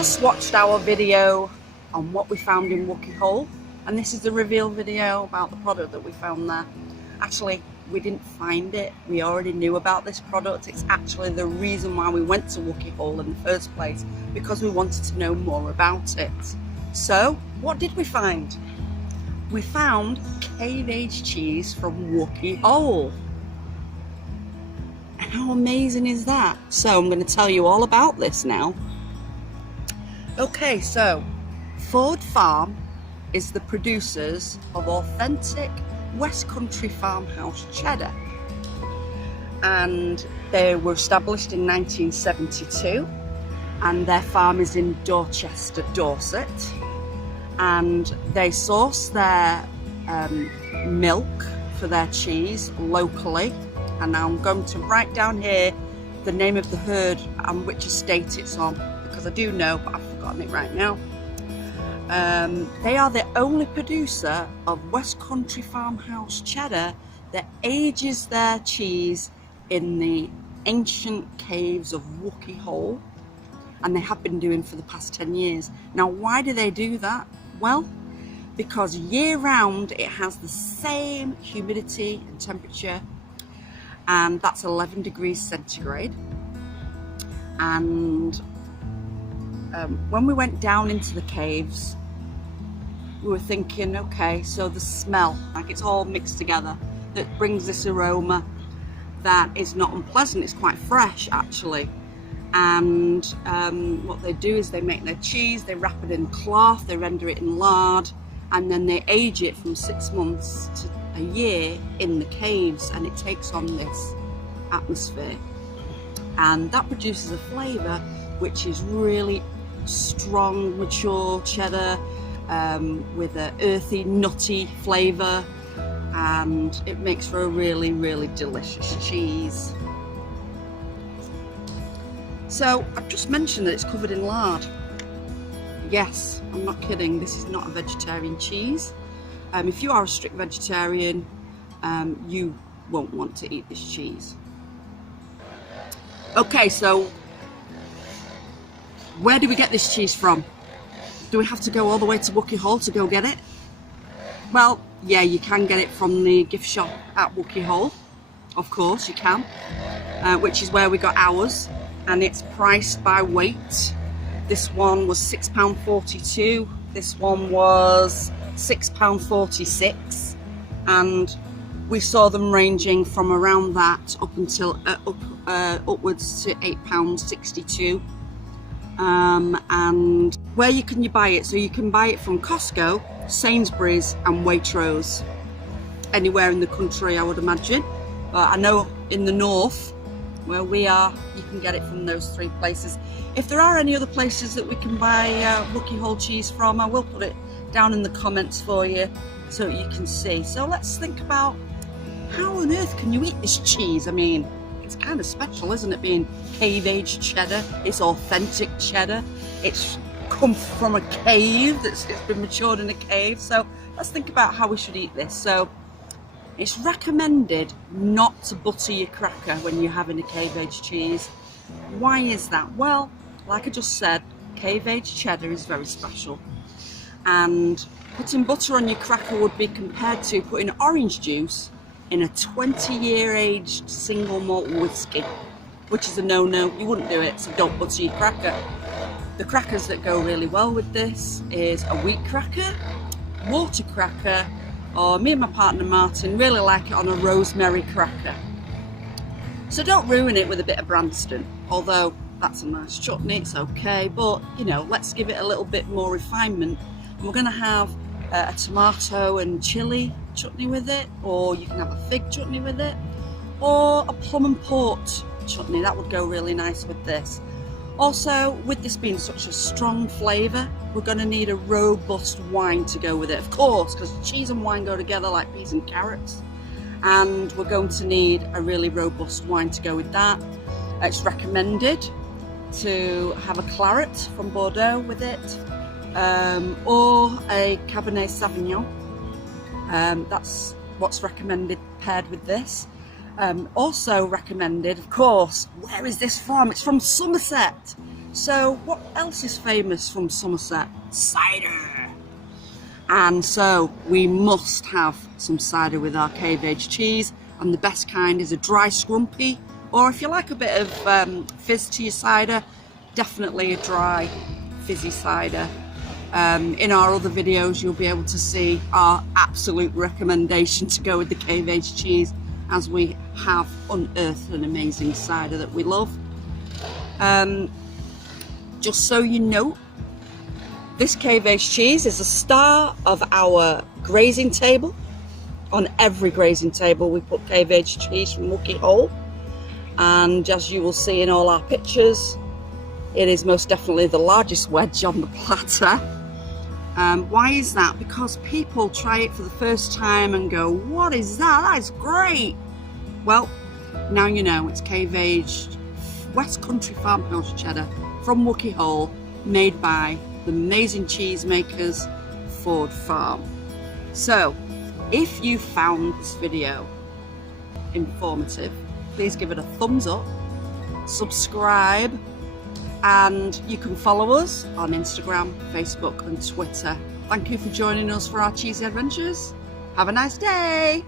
just watched our video on what we found in Wookey Hole, and this is the reveal video about the product that we found there. Actually, we didn't find it. We already knew about this product. It's actually the reason why we went to Wookey Hole in the first place, because we wanted to know more about it. So, what did we find? We found cave-aged cheese from Wookey Hole. How amazing is that? So I'm going to tell you all about this now. Okay, so Ford Farm is the producers of authentic West Country farmhouse cheddar, and they were established in 1972, and their farm is in Dorchester, Dorset, and they source their milk for their cheese locally. And now I'm going to write down here the name of the herd and which estate it's on, because I do know, but I've forgotten it right now. They are the only producer of West Country farmhouse cheddar that ages their cheese in the ancient caves of Wookey Hole, and they have been doing for the past 10 years. Now, why do they do that? Well, because year round it has the same humidity and temperature, and that's 11 degrees centigrade. And when we went down into the caves, we were thinking, okay, so the smell, like it's all mixed together, that brings this aroma that is not unpleasant. It's quite fresh, actually. And what they do is they make their cheese, they wrap it in cloth, they render it in lard, and then they age it from 6 months to a year in the caves, and it takes on this atmosphere, and that produces a flavour which is really strong, mature cheddar with an earthy, nutty flavour, and it makes for a really, really delicious cheese. So I've just mentioned that it's covered in lard. Yes, I'm not kidding, this is not a vegetarian cheese. If you are a strict vegetarian, you won't want to eat this cheese. Okay, so where do we get this cheese from? Do we have to go all the way to Wookey Hole to go get it? Well, yeah, you can get it from the gift shop at Wookey Hole. Of course you can, which is where we got ours, and it's priced by weight. This one was £6.42, this one was £6.46, and we saw them ranging from around that up until upwards to £8.62. And where can you buy it? So you can buy it from Costco, Sainsbury's and Waitrose. Anywhere in the country, I would imagine, but I know in the north where we are, you can get it from those 3 places. If there are any other places that we can buy Wookey Hole cheese from, I will put it down in the comments for you so you can see. So let's think about, how on earth can you eat this cheese? I mean, it's kind of special, isn't it, being cave-aged cheddar? It's authentic cheddar. It's come from a cave, it's been matured in a cave. So let's think about how we should eat this. So it's recommended not to butter your cracker when you're having a cave-aged cheese. Why is that? Well, like I just said, cave-aged cheddar is very special, and putting butter on your cracker would be compared to putting orange juice in a 20-year aged single malt whiskey, which is a no-no. You wouldn't do it, so don't butter your cracker. The crackers that go really well with this is a wheat cracker, water cracker, or me and my partner Martin really like it on a rosemary cracker. So don't ruin it with a bit of Branston, although that's a nice chutney, it's okay, but you know, let's give it a little bit more refinement. And we're going to have a tomato and chilli chutney with it, or you can have a fig chutney with it, or a plum and port chutney. That would go really nice with this. Also, with this being such a strong flavour, we're going to need a robust wine to go with it, of course, because cheese and wine go together like peas and carrots. And we're going to need a really robust wine to go with that. It's recommended to have a claret from Bordeaux with it, or a Cabernet Sauvignon. That's what's recommended paired with this. Also recommended, of course, where is this from? It's from Somerset. So what else is famous from Somerset? Cider. And so we must have some cider with our cave aged cheese, and the best kind is a dry scrumpy, or if you like a bit of fizz to your cider, definitely a dry fizzy cider. In our other videos you'll be able to see our absolute recommendation to go with the cave aged cheese, as we have unearthed an amazing cider that we love. Just so you know, this cave aged cheese is a star of our grazing table. On every grazing table we put cave aged cheese from Wookey Hole, and as you will see in all our pictures, it is most definitely the largest wedge on the platter. Why is that? Because people try it for the first time and go, what is that? That is great. Well, now you know, it's cave aged West Country farmhouse cheddar from Wookey Hole, made by the amazing cheesemakers Ford Farm. So if you found this video informative, please give it a thumbs up, subscribe, and you can follow us on Instagram, Facebook and Twitter. Thank you for joining us for our cheesy adventures. Have a nice day.